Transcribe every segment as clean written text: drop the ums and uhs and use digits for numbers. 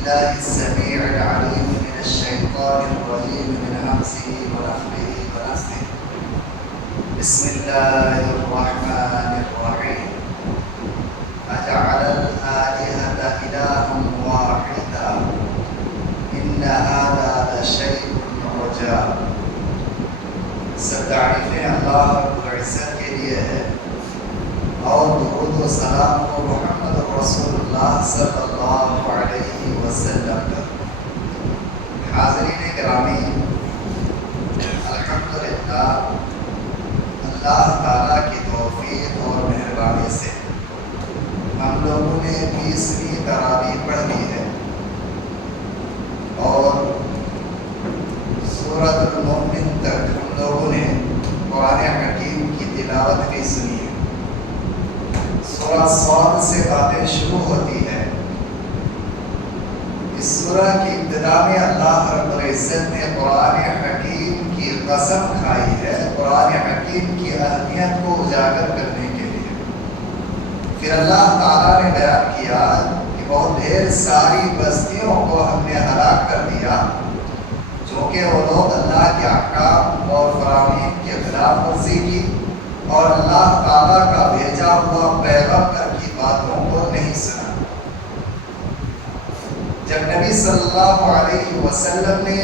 بالله السميع العليم من الشيطان الرجيم من همزه ونفخه ونفثه. بسم الله الرحمن الرحيم. أجعل الآلهة إلها واحدا إن هذا لشيء عجاب. سب تعریفیں اللہ رب العزت کے لیے ہے اور درود و سلام کو محمد رسول اللہ صلی اللہ علیہ وسلم پر. حاضرین گرامی، الحمدللہ اللہ تعالیٰ کی توفیق اور مہربانی سے ہم لوگوں نے 20ویں تراویح پڑھ لی ہے اور سورۃ المؤمن تک ہم لوگوں نے قرآن حکیم کی تلاوت بھی سنی ہے. سورہ صاد سے باتیں شروع ہوتی ہے. اس سورہ کی ابتدا میں اللہ رب العزت نے قرآن حکیم کی قسم کھائی ہے، قرآن حکیم کی اہمیت کو اجاگر کرنے کے لیے. پھر اللہ تعالیٰ نے بیان کیا کہ بہت ڈھیر ساری بستیوں کو ہم نے ہلاک کر دیا جو کہ وہ لوگ اللہ کے احکام اور فرامین کے خلاف ورزی کی اور اللہ تعالیٰ کا بھیجا ہوا پیغمبر کی باتوں کو نہیں سنا. جب نبی صلی اللہ علیہ وسلم نے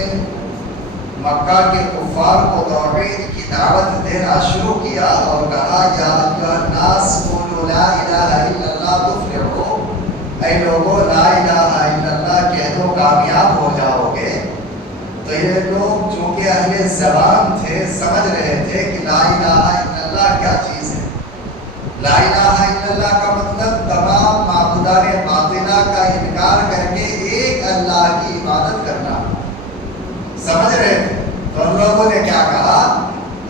مکہ کے کفار کو توحید کی دعوت دینا شروع کیا اور کہا یا ایھا الناس قولوا لا الہ الا اللہ تفلحوا، اے لوگوں لا الہ الا اللہ کہہ دو کامیاب ہو جاؤ گے، تو یہ لوگ جو کہ اہل زبان تھے سمجھ رہے تھے کہ لا الہ الا اللہ کیا چیز ہے. لا الہ الا اللہ کا مطلب تمام معبودان باطلہ کا انکار کر کے ایک اللہ کی عبادت کرنا سمجھ رہے تھے. تو ان لوگوں نے کیا کہا،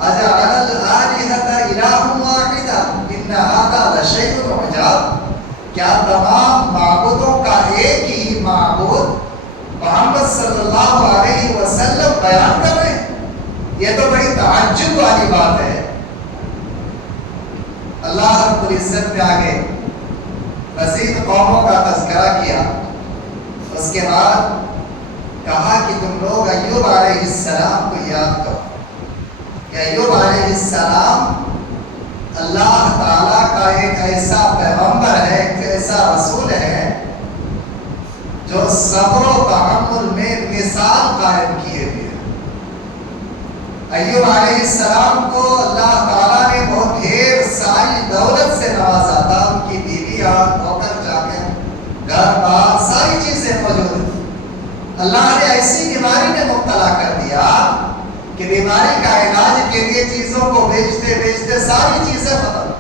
اجعل الآلہۃ الہا واحدا ان ھذا لشیء عجاب، کیا تمام معبودوں کا ایک ہی معبود محمد صلی اللہ علیہ وسلم بیان کر رہے ہیں؟ یہ تو بڑی تعجب والی بات ہے. اللہ رب العزت نے آگے مزید قوموں کا تذکرہ کیا. اس کے بعد کہا کہ تم لوگ ایوب علیہ السلام کو یاد کرو کہ ایوب علیہ السلام اللہ تعالیٰ کا ایک ایسا پیغمبر ہے، ایک ایسا رسول ہے جو صبر و تحمل میں مثال قائم کیے ہوئے. ایوب علیہ السلام کو اللہ تعالیٰ نے بہت ڈھیر ساری دولت سے نوازا تھا. ان کی بیویاں، نوکر چاکر، گھر بار ساری چیزیں موجود تھیں. اللہ نے ایسی بیماری میں مبتلا کر دیا کہ بیماری کا علاج کے لیے چیزوں کو بیچتے بیچتے ساری چیزیں ختم،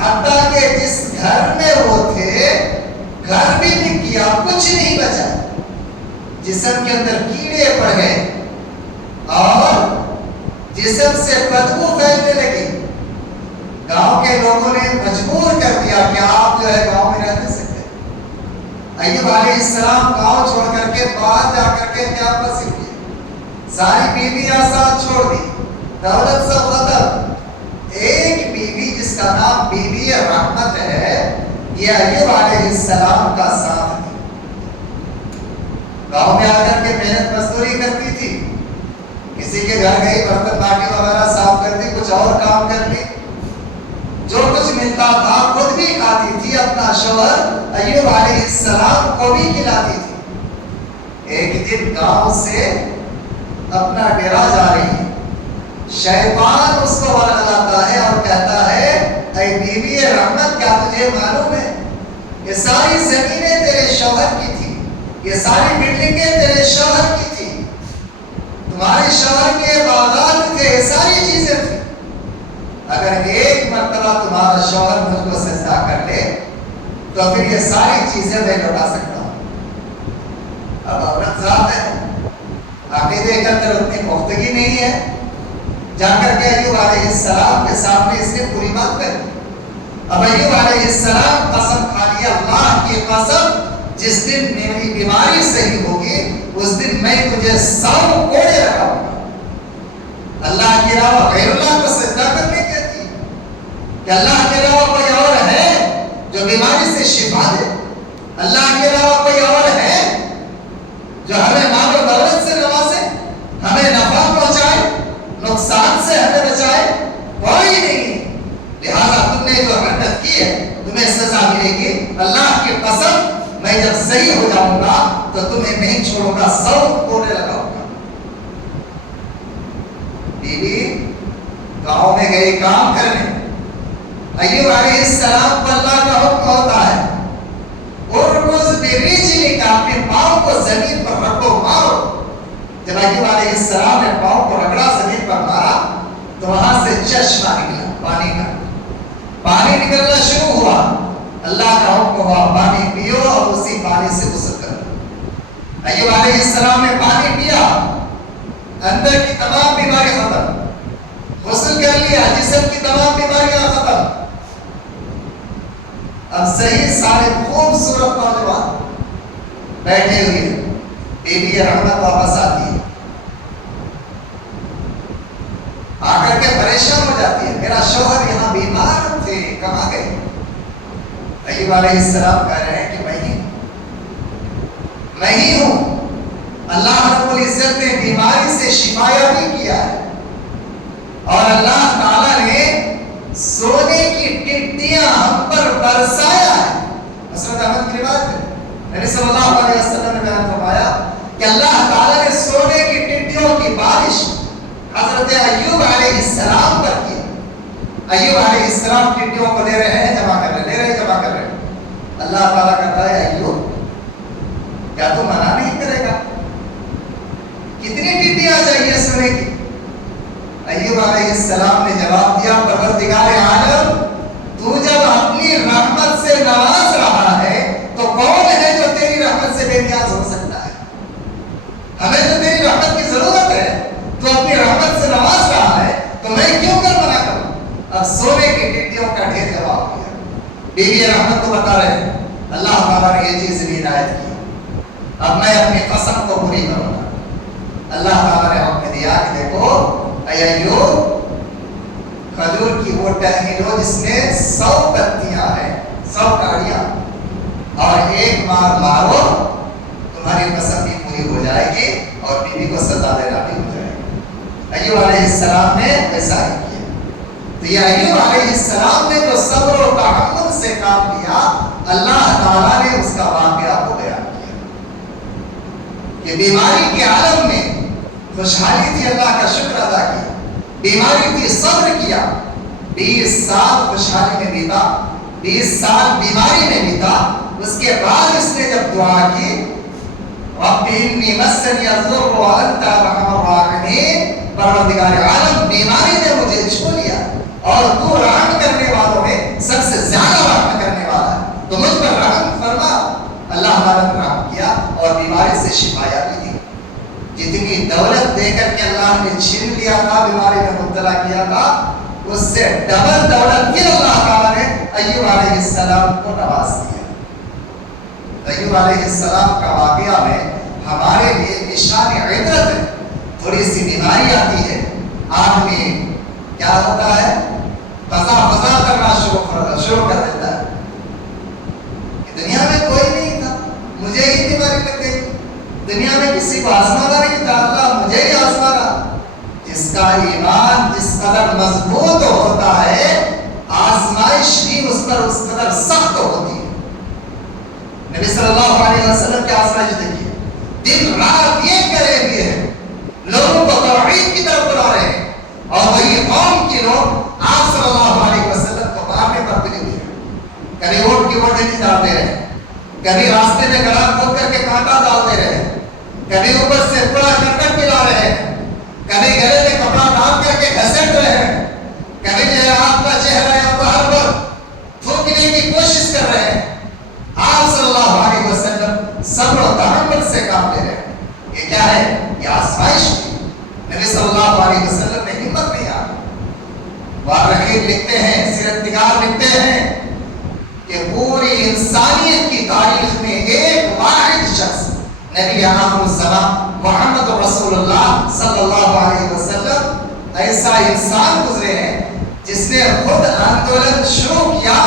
حتیٰ کہ جس گھر میں وہ تھے گھر بھی نہیں کیا، کچھ نہیں بچا. جسم کے اندر کیڑے پڑ گئے اور جسم سے بدبو پھیلنے لگی. گاؤں کے لوگوں نے مجبور کر دیا کہ آپ جو ہے گاؤں میں رہ نہیں سکتے. ایوب علیہ السلام گاؤں چھوڑ کر کے باہر جا کر کے کیا بس کیے، ساری بیویاں ساتھ چھوڑ دی، دولت سب ختم. ایک بیوی جس کا نام بی بی رحمت ہے، یہ ایوب علیہ السلام کا ساتھ تھی. گاؤں میں آ کر کے محنت مزدوری کرتی تھی، کسی کے گھر گئی برتن باٹی وغیرہ صاف کرتی، کچھ اور کام کر لی، جو کچھ ملتا تھا خود بھی کھاتی تھی، اپنا شوہر ایوب علیہ السلام کو بھی کھلاتی تھی. ایک دن گاؤں سے اپنا ڈیرا جا رہی ہے، شیطان اس کو ورگلاتا ہے اور کہتا ہے اے بی بی رحمت، کیا تجھے معلوم ہے یہ ساری زمینیں تیرے شوہر کی تھی، یہ ساری بلڈنگیں تیرے شوہر کی تھی، تمہارے شوہر کے باغات تھے، یہ ساری چیزیں تھیں. اگر ایک مرتبہ تمہارا شوہر مجھ کو سجدہ کر لے تو پھر یہ ساری چیزیں میں لوٹا سکتا ہوں. اب عورت ذات ہے، عقیدے کے اندر اتنی پختگی نہیں ہے. جا کر کے ایوب علیہ السلام کے سامنے اس نے پوری بات کر دی. اب ایوب علیہ السلام قسم کھا لیا، اللہ کی قسم، جس دن میری بیماری صحیح ہوگی اس دن میں تجھے 100 کوڑے لگاؤں گا. اللہ کے علاوہ غیر اللہ کو سجدہ کرنے کہتی کہ اللہ کے علاوہ کوئی اور ہے جو بیماری سے شفا دے؟ اللہ کے علاوہ کوئی اور ہے شروع کا سب کونے لگا ہوگا. بیوی گاؤں میں گئی کام کرنے. ایوب علیہ السلام کو اللہ کا حکم ہوتا ہے اپنے پاؤں کو زمین پر رکھو مارو. جب ایوب علیہ السلام نے پاؤں کو رگڑا زمین پر مارا تو وہاں سے چشمہ نکلا پانی کا. پانی نکلنا شروع ہوا. اللہ کا حکم ہوا پانی پیو اور اسی پانی سے غسل کرو. ایوب علیہ السلام نے پانی پیا, اندر کی تمام بیماری ختم. غسل کر لیا, جسم کی تمام بیماریاں ختم. اب صحیح سارے خوبصورت نوجوان بیٹھے ہوئے, بی بی رحمت واپس آتی ہے, آ کر کے پریشان ہو جاتی ہے, میرا شوہر یہاں بیمار تھے, کہاں گئے؟ ایوب علیہ السلام کہہ رہے ہیں کہ میں ہی ہوں. اللہ رب العزت نے بیماری سے شفایا بھی کیا ہے, اور اللہ تعالیٰ نے سونے کی ٹڈیاں ہم پر برسایا ہے. حضرت احمد کی روایت ہے, نبی صلی اللہ علیہ وسلم نے بیان فرمایا کہ اللہ تعالیٰ نے سونے کی ٹڈیوں کی بارش حضرت ایوب علیہ السلام پر کی. ایوب علیہ السلام ٹڈیوں کو لے رہے ہیں, جمع کر رہے ہیں, جمع کر رہے ہیں. اللہ تعالیٰ کہتا ہے ایوب کیا تو منع نہیں کرے گا؟ کتنی ٹڈیاں چاہیے سونے کی؟ ایوب علیہ السلام نے جواب دیا پروردگار عالم, تو جب اپنی رحمت سے نواز رہا ہے تو کون ہے جو تیری رحمت سے بے نیاز ہو سکتا ہے؟ ہمیں تو تیری رحمت کی ضرورت ہے, تو اپنی رحمت سے نواز رہا ہے تو میں کیوں کر منع کروں؟ اب سونے کی ٹڈیوں کا ڈھیر جواب دیا. بیوی رحمت کو بتا رہے ہیں اللہ تعالیٰ نے یہ چیز بھی عنایت کی, اب میں اپنی قسم کو پوری کروں گا. اللہ تعالیٰ نے حکم دیا کہ دیکھو اے ایوب, کھجور کی وہ ٹہنی لو جس میں 100 پتیاں ہیں, 100 ڈاڑیاں, اور ایک بار مارو, تمہاری قسم بھی پوری ہو جائے گی اور بیوی کو سزا دینا بھی ہو جائے گا. ایوب علیہ السلام نے ایسا ہی کیا. تو یہ ایوب علیہ السلام نے جو صبر و تحمل سے کام کیا, اللہ تعالیٰ نے اس کا واقعہ کو بیان کیا کہ بیماری کے عالم میں خوشحالی تھی, اللہ کا شکر ادا کیا. بیماری تھی, صبر کیا. 20 سال خوشحالی میں بیتا, 20 سال بیماری میں بیتا. اس کے بعد اس نے جب دعا کی رب انی مسنی الضر وانت ارحم الراحمین, پروردگار عالم بیماری نے مجھے چھو لیا اور تو رحم کرنے والوں میں سب سے زیادہ رحم کرنے والا ہے, تو مجھ پر رحم فرما. اللہ تعالیٰ نے رحم کیا اور بیماری سے شفایا بھی دی. جتنی دولت دے کر کے اللہ نے چھین لیا تھا, بیماری میں مبتلا کیا تھا, اس سے ڈبل دولت پھر اللہ تعالیٰ نے ایوب علیہ السلام کو نواز دیا. ایوب علیہ السلام کا واقعہ میں ہمارے لیے نشان عبرت ہے. تھوڑی سی بیماری آتی ہے, آدمی کیا ہوتا ہے, فضا کرنا شروع کر دیتا ہے کہ دنیا میں کوئی نہیں تھا, مجھے ہی بیماری لگ گئی, دنیا میں کسی کو آزمانا نہیں تھا, اللہ مجھے ہی آزمانا. جس کا ایمان جس قدر مضبوط ہوتا ہے, آزمائش بھی اس پر اس قدر سخت ہوتی ہے. نبی صلی اللہ علیہ وسلم کی آزمائش دیکھیے, دن رات یہ کرے ہوئے ہیں, لوگوں کو توحید کی طرف بلا رہے ہیں, اور وہی قوم کے لوگ آپ صلی اللہ علیہ وسلم کو مارنے پر تلے ہوئے ہیں. کبھی ووٹ کی ووٹ نہیں ڈالتے رہے, کبھی راستے میں گڑھا کھود کر کے کانٹا ڈالتے رہے, کبھی اوپر سے پورا کرکٹ پلا رہے ہیں, کبھی گلے میں کپڑا ڈال کر کے گھسٹ رہے ہیں, کبھی جو ہے آپ کا چہرہ یا باہر پر تھوکنے کی کوشش کر رہے ہیں. آپ صلی اللہ علیہ وسلم صبر و تحمل سے کام لے رہے ہیں. یہ کیا ہے؟ یہ آزمائش تھی. نبی صلی اللہ علیہ وسلم نے ہمت نہیں آئی. مورخین لکھتے ہیں, سیرت نگار لکھتے ہیں کہ پوری انسانیت کی تاریخ میں ایک واحد شخص نبی آخر الزمان محمد رسول اللہ صلی اللہ علیہ وسلم ایسا انسان گزرے ہیں جس نے خود آندولن شروع کیا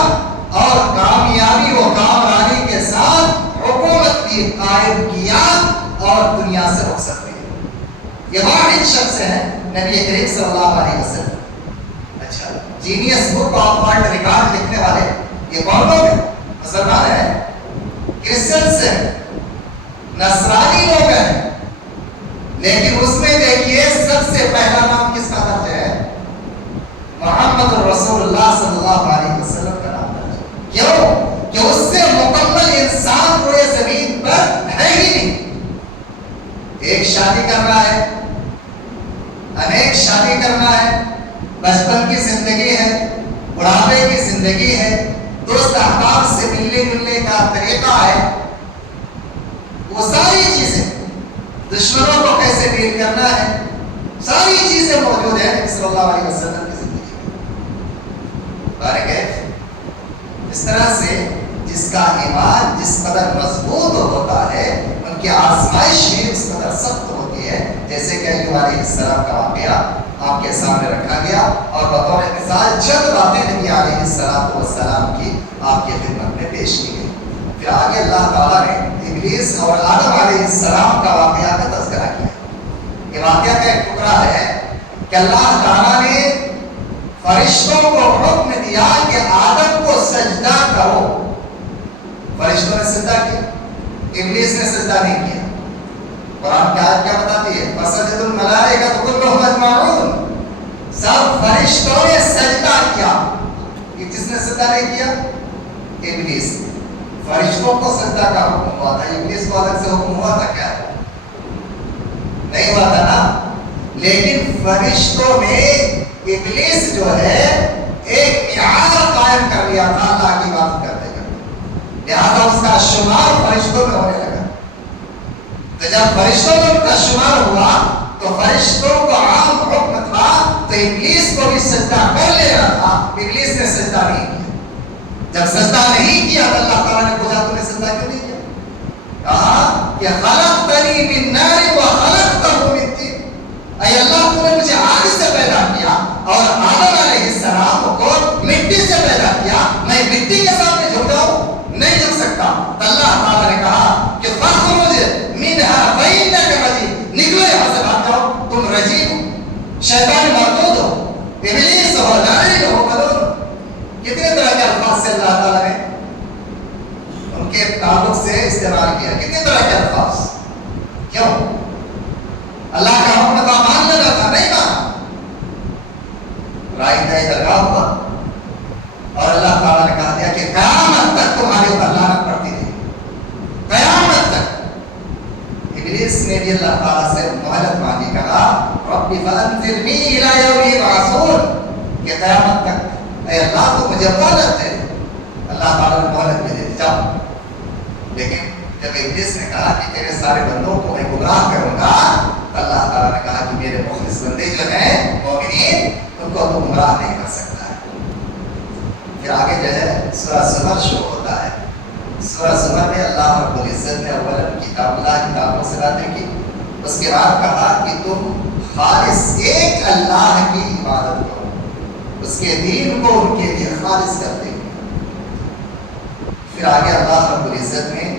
اور کامیابی و کامرانی کے ساتھ حکومت بھی قائم کیا اور دنیا سے رخصت ہوئی. یہ واحد شخص ہے نبی کریم صلی اللہ علیہ وسلم. اچھا, genius book of world record لکھنے والے یہ کون لوگ ہیں؟ مسلمان ہیں, کرسچنس ہیں, نصرانی لوگ ہیں, لیکن اس میں دیکھیے سب سے پہلا نام کس کا درج ہے؟ محمد رسول اللہ صلی اللہ علیہ وسلم کا نام درج ہے۔ کیوں؟ کہ اس سے مکمل انسان روئے زمین پر ہے ہی نہیں۔ ایک شادی کرنا ہے، انیک شادی کرنا ہے، بچپن کی زندگی ہے، بڑھاپے کی زندگی ہے، دوست احباب سے ملنے جلنے کا طریقہ ہے، وہ ساری چیزیں، دشمنوں کو کیسے ڈیل کرنا ہے، ساری چیزیں موجود ہیں نبی صلی اللہ علیہ وسلم کی زندگی میں۔ بارے کیف اس طرح سے جس کا ایمان جس قدر مضبوط ہوتا ہے ان کی آزمائش بھی اس قدر سخت ہوتی ہے، جیسے کہ ایوب علیہ السلام کا واقعہ آپ کے سامنے رکھا گیا اور بطور مثال چند باتیں نبی علیہ السلام کی آپ کی خدمت میں پیش کی گئی۔ پھر آگے اللہ تعالیٰ نے ابلیس اور آدم علیہ السلام کا واقعہ کا تذکرہ کیا۔ یہ واقعہ کا ایک ٹکڑا ہے کہ اللہ تعالیٰ نے فرشتوں کو حکم دیا کہ آدم کو سجدہ کرو۔ فرشتوں نے سجدہ کیا، ابلیس نے سجدہ نہیں کیا۔ قرآن کی آیت کیا بتاتی ہے؟ فسجد الملائکۃ کلھم اجمعون، سب فرشتوں نے سجدہ کیا۔ یہ کس نے سجدہ نہیں کیا؟ ابلیس نے۔ فرشتوں کو سجدہ کا حکم ہوا تھا، ابلیس کو الگ سے حکم ہوا تھا کیا؟ نہیں ہوا تھا نا۔ لیکن فرشتوں میں ابلیس جو ہے ایک معیار قائم کر لیا تھا اللہ کی عبادت کرتے کرتے، لہذا اس کا شمار فرشتوں میں ہونے لگا۔ تو جب فرشتوں میں ان کا شمار ہوا تو فرشتوں کو عام حکم تھا تو ابلیس کو بھی سجدہ کر لینا تھا، ابلیس نے سجدہ نہیں کیا۔ جب سجدہ نہیں کیا تو اللہ تعالیٰ نے پوچھا تم نے سجدہ کیوں نہیں کیا؟ کہا کہ خلقتنی من نار وخلقتہ من طین، اے اللہ تو نے مجھے آگ سے پیدا کیا اور آدم علیہ السلام کو مٹی سے پیدا کیا، میں مٹی کے سامنے جھک جاؤں؟ نہیں جھک سکتا۔ تو اللہ تعالیٰ نے کہا کہ فاخرج منها فإنک رجیم، نکلو یہاں سے، بھاگ جاؤ، تم رجیم ہو، شیطان مردود ہو، ابلیس ہو، لعین ہو، ملعون۔ کتنے طرح کے الفاظ سے اللہ تعالیٰ نے ان کے تعلق سے استعمال کیا، کتنے طرح کے الفاظ۔ کیوں؟ اللہ کا حکم تھا، مان لینا تھا، نہیں مانا، رائی دائی درگاہ ہوا اور اللہ تعالیٰ نے کہا دیا کہ قیامت تک تمہارے اوپر لعنت پڑتی رہے، قیامت تک۔ ابلیس نے بھی اللہ تعالیٰ سے مہلت مانگی، کہا رب فانظرنی الی یوم یبعثون، کہ قیامت تک اے اللہ تو مجھے مہلت دے۔ اللہ تعالیٰ نے مہلت بھی دے دی، جاؤ۔ لیکن جب ابلیس نے کہا کہ تیرے سارے بندوں کو میں گمراہ کروں گا، اللہ تعالیٰ نے کہا کہ میرے مخلص بندے جو ہیں مومنین، ان کو تو گمراہ نہیں کر سکتا ہے۔ پھر آگے جو ہے سورہ زمر شروع ہوتا ہے۔ سورہ زمر میں اللہ رب العزت نے اولاً کتاب اللہ کی تعلق سے باتیں کی، اس کے بعد کہا کہ تم خالص ایک اللہ کی عبادت کرو، اس کے دین کو ان کے لیے خالص کر دیں۔ پھر آگے اللہ رب العزت نے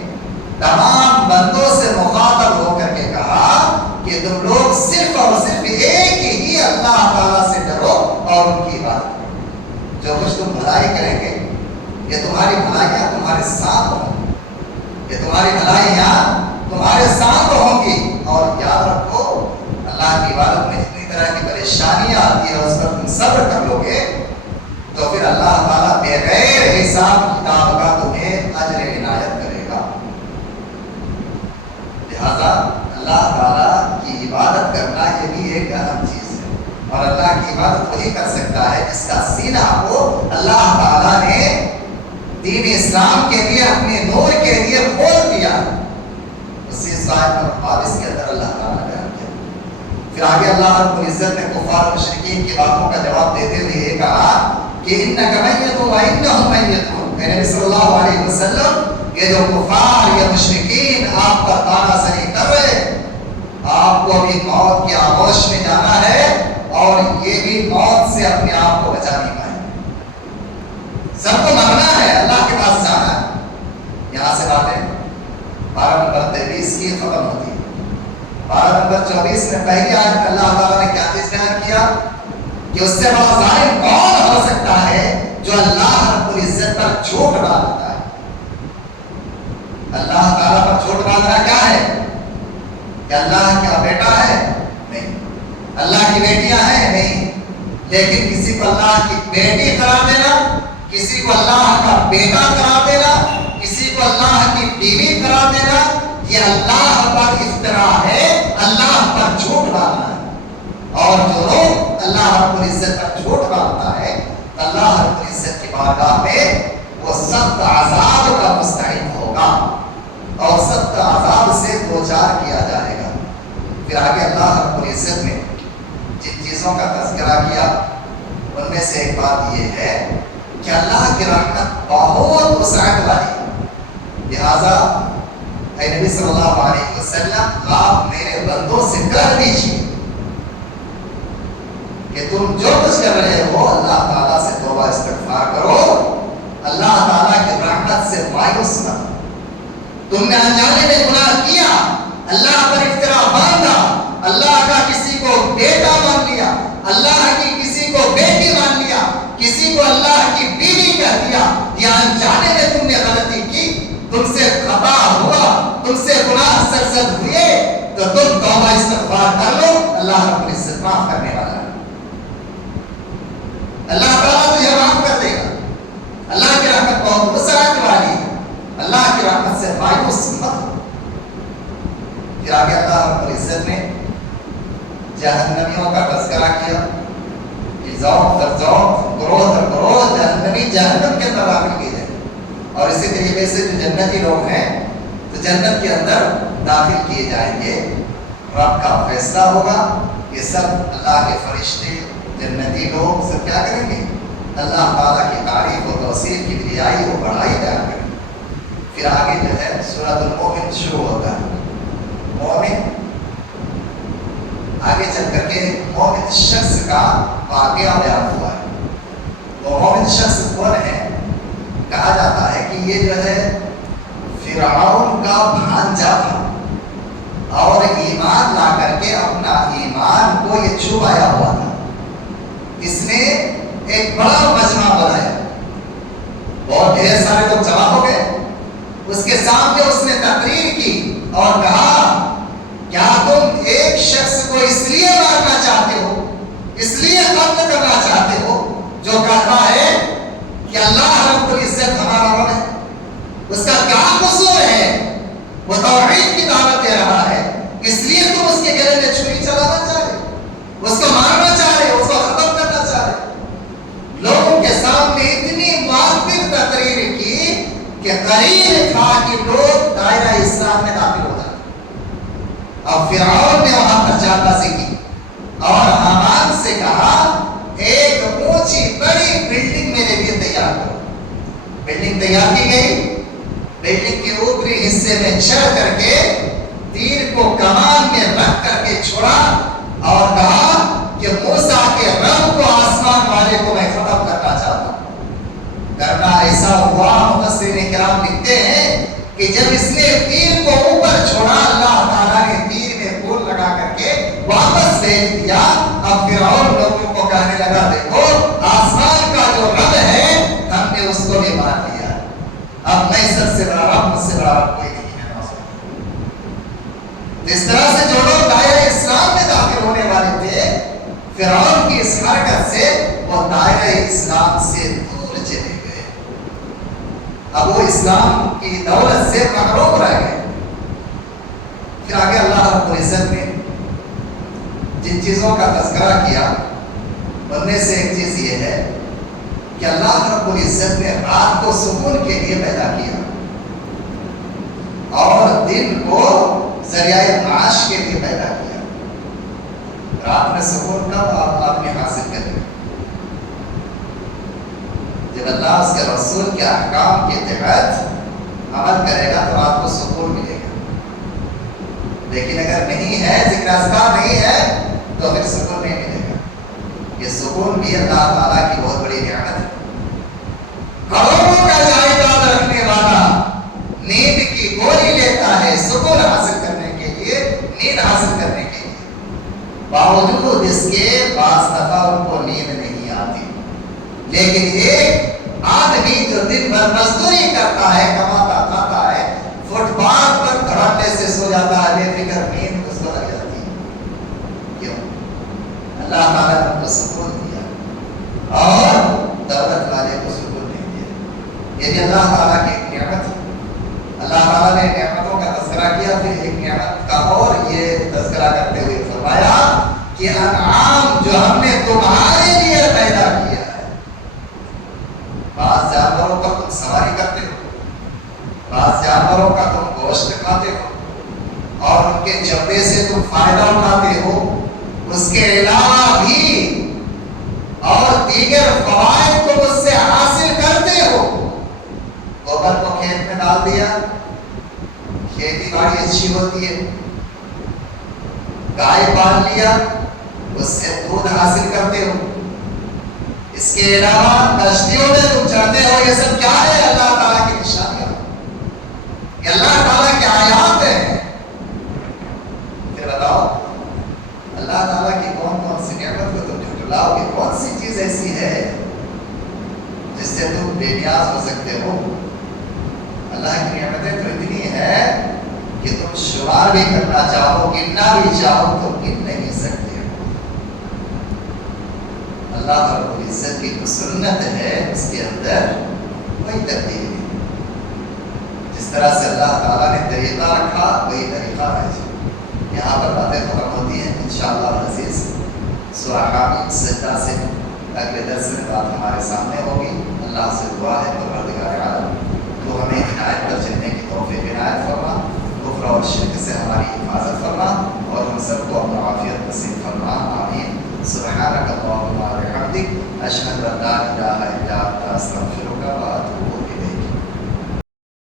تمام بندوں سے مخاطب ہو کر کے کہا کہ تم لوگ صرف اور صرف ایک ہی اللہ تعالیٰ سے ڈرو اور ان کی عبادت کرو۔ جو کچھ تم بھلائی کریں گے یہ تمہاری بھلائیاں تمہارے ساتھ ہوں گی، یہ تمہاری بھلائیاں تمہارے ساتھ ہوں گی۔ اور یاد رکھو اللہ کی عبادت میں جتنی طرح کی پریشانیاں آتی ہیں اس پر تم صبر کر لو گے تو پھر اللہ تعالیٰ بغیر حساب کتاب کا تمہیں اجر عنایت کرے گا۔ لہذا اللہ تعالیٰ کی عبادت کرنا یہ بھی ایک اہم چیز ہے، اور اللہ کی عبادت وہی کر سکتا ہے جس کا سینہ کو اللہ تعالیٰ نے دین اسلام کے لیے اپنے نور کے لیے کھول دیا۔ اسی آیت نمبر 22 کے اندر اللہ تعالیٰ نے بیان کیا۔ پھر آگے اللہ رب العزت نے کفار و مشرکین کی باتوں کا جواب دیتے ہوئے یہ کہا کہ انک میت و انہم میتون، اے نبی صلی اللہ علیہ وسلم یہ جو کفار یا مشرکین آپ پر طعنہ زنی کر رہے، آپ کو ابھی موت کی آغوش میں جانا ہے اور یہ بھی موت سے اپنے آپ کو بچا نہیں پائے۔ سب کو مرنا ہے، اللہ کے پاس جانا ہے۔ یہاں سے باتیں 12 نمبر 23 کی ختم ہوتی ہے۔ 12 نمبر 24 میں پہلی آیت میں اللہ تعالیٰ نے کیا چیز بیان کیا کہ اس سے بڑا ظالم کون ہو سکتا ہے جو اللہ رب العزت پر جھوٹ ڈالتا ہے۔ اللہ تعالیٰ پر جھوٹ باندھنا کیا ہے؟ کہ اللہ کا بیٹا ہے؟ نہیں. اللہ کی بیٹیاں ہیں؟ نہیں. لیکن کسی کو اللہ کی بیٹی قرار دینا، کسی کو اللہ کا بیٹا قرار دینا، کسی کو اللہ کی بیوی قرار دینا، یہ اللہ پر افترا ہے، اللہ پر جھوٹ باندھنا ہے. اور جو لوگ اللہ رب العزت پر جھوٹ باندھتا ہے، اللہ رب العزت کی بارگاہ میں وہ سخت عذاب کا مستحق ہوگا اور سخت عذاب سے دوچار کیا جائے گا. پھر آگے اللہ رب العزت نے جن چیزوں کا تذکرہ کیا ان میں سے ایک بات یہ ہے کہ اللہ کی رحمت بہت وسعت والی ہے. لہذا اے نبی صلی اللہ علیہ وسلم آپ میرے بندوں سے کہہ دیجیے کہ تم جو کچھ کر رہے ہو اللہ تعالیٰ سے توبہ استغفار کرو، اللہ تعالیٰ کی رحمت سے مایوس نہ ہو. تم نے انجانے میں گناہ کیا، اللہ پر افترا باندھا، اللہ کا کسی کو بیٹا مان لیا، اللہ کی کسی کو بیٹی مان لیا، کسی کو اللہ کی بیوی کہہ دیا، یا انجانے میں تم نے غلطی کی، تم سے خطا ہوا، تم سے گناہ سرزد ہوئے، تو تم توبہ استغفار کر لو، اللہ رب العزت معاف کرنے والا ہے. اللہ تعالیٰ تجھے معاف کر دے گا. اللہ کی رحمت بہت وسعت والی ہے، اللہ کی رحمت سے مایوس مت ہو. پھر آگے اللہ رب العزت نے جہنمیوں کا تذکرہ کیا کہ ذوق در ذوق، گروہ در گروہ جہنمی جہنم کے اندر داخل کیے جائیں. اور اسی طریقے سے جو جنتی لوگ ہیں تو جنت کے اندر داخل کیے جائیں گے. رب کا فیصلہ ہوگا. یہ سب اللہ کے فرشتے، جنتی لوگ سب کیا کریں گے؟ اللہ تعالیٰ کی تعریف و توصیف کی بڑائی و بڑائی بیان کریں گے. پھر آگے جو ہے سورۃ المومن شروع ہوتا ہے. مومن آگے چل کر کے مومن شخص کا واقعہ بیان ہوا ہے. وہ مومن شخص کون ہے؟ کہا جاتا ہے کہ یہ جو ہے فرعون کا بھانجا تھا اور ایمان لا کر کے اپنا ایمان کو یہ چھپایا ہوا تھا. اس نے ایک بڑا مجمع بنایا، بہت ڈھیر سارے لوگ جمع ہو گئے. اس کے سامنے اس نے تقریر کی اور کہا کیا تم ایک شخص کو اس لیے مارنا چاہتے ہو، اس لیے قتل کرنا چاہتے ہو جو کہتا ہے کہ اللہ رب العزت ہمارا رب ہے؟ اس کا کیا قصور ہے؟ وہ توحید کی دعوت دے رہا ہے، اس لیے تم اس کے گلے میں چھری چلانا چاہ رہے، اس کو مارنا چاہ رہے، اس کو ختم کرنا چاہ رہے. لوگوں کے سامنے اتنی معطل تقریر کی کہ قریب تھا کہ لوگ دائرہ اسلام میں داخل ہو جائے. اب فرعون نے وہاں پر چاپلوسی کی اور حامان سے کہا ایک اونچی بڑی بلڈنگ میرے لیے تیار کرو. بلڈنگ تیار کی گئی. بلڈنگ کے اوپری حصے میں چڑھ کر کے تیر کو کمان میں رکھ کر کے چھوڑا اور کہا کہ موسیٰ کے رب کو آسمان والے کو میں ختم کرنا چاہتا ہوں. کرنا ایسا ہوا، مفسرین کرام لکھتے ہیں کہ جب اس نے تیر کو اوپر چھوڑا اللہ تعالیٰ نے تیر میں پھول لگا کر کے واپس بھیج دیا. اب فرعون لوگوں کو کہنے لگا دیکھو آسمان کا جو رب ہے ہم نے اس کو بھی مار دیا. اب میں سب سے بڑا رب، مجھ سے بڑا رب کوئی نہیں ہے. اس طرح سے جو لوگ دائرہ اسلام میں داخل ہونے والے تھے، فرعون کی اس حرکت سے وہ دائرہ اسلام سے دور چلے گئے. اب وہ اسلام کی دولت سے محروم رہ گئے. پھر آگے اللہ رب العزت نے جن چیزوں کا تذکرہ کیا ان میں سے ایک چیز یہ ہے کہ اللہ رب العزت نے رات کو سکون کے لیے پیدا کیا اور دن کو ذریعہ معاش کے لیے پیدا کیا. رات میں سکون کب آپ نے حاصل کرے؟ جب اللہ اس کے رسول کے احکام کے تحت عمل کرے گا تو رات کو سکون ملے گا. لیکن اگر نہیں ہے، ذکر اذکار نہیں ہے، تو پھر سکون نہیں ملے گا. یہ سکون بھی اللہ تعالیٰ کی بہت بڑی نعمت ہے. کروڑوں کا جائیداد رکھنے والا نیند کی گولی لیتا ہے سکون حاصل کرنے کے لیے، نیند حاصل کرنے کے لیے. باوجود اس کے بعض دفعہ ان کو نیند نہیں آتی. لیکن ایک آدمی جو دن بھر مزدوری کرتا ہے، کماتا کھاتا ہے، فٹ پاتھ پر دھڑلے سے سو جاتا ہے، بے فکر نیند اس آ جاتی ہے. کیوں؟ اللہ تعالیٰ نے ان کو سکون دیا اور دولت والے کو سکون نہیں دیا. یہ بھی اللہ تعالیٰ کی ایک نعمت ہے. اللہ تعالیٰ نے نعمتوں کا تذکرہ کیا، پھر ایک نعمت کا اور یہ تذکرہ کرتے ہوئے فرمایا کہ انعام جو ہم نے تمہارے لیے پیدا کیا ہے. بعض جانوروں پر تم سواری کرتے ہو، بعض جانوروں کا تم گوشت کھاتے ہو اور ان کے چمڑے سے تم فائدہ اٹھاتے ہو. اس کے علاوہ بھی اور دیگر فوائد تم اس سے حاصل کرتے ہو. گوبر کو کھیت میں ڈال دیا، کھیتی باڑی اچھی ہوتی ہے. گائے پال لیا، اس سے دودھ حاصل کرتے ہو. اس کے علاوہ کشتیوں میں تم چڑھتے ہو. یہ سب کیا ہے؟ اللہ تعالیٰ کی نشانیاں، یہ اللہ تعالیٰ کی آیات ہیں. پھر بتاؤ اللہ تعالیٰ کی کون کون سی نعمت کو تم جھٹلاؤ گے؟ کون سی چیز ایسی ہے جس سے تم بے نیاز ہو سکتے ہو؟ اللہ کی نعمتیں تو اتنی ہے کہ تم شمار بھی کرنا چاہو، گننا بھی چاہو تو گن نہیں سکتے ہو. اللہ رب العزت کی جو سنت ہے اس کے اندر وہی تبدیلی ہے. جس طرح سے اللہ تعالیٰ نے طریقہ رکھا وہی طریقہ ہے. یہاں پر باتیں ختم ہوتی ہیں انشاءاللہ العزیز. سورہ حامیم سجدہ سے اگلے درس میں بات ہمارے سامنے ہوگی. اللہ سے دعا ہے پروردگار عالم تو ہمیں ہدایت پر چلنے کی توفیق عنایت فرما، کفر اور شرک سے ہماری حفاظت فرما اور ہم سب کو اپنا عافیت نصیب فرما. آمین. سبحانک اللہم و بحمدک، اشہد ان لا الہ الا انت، استغفرک و اتوب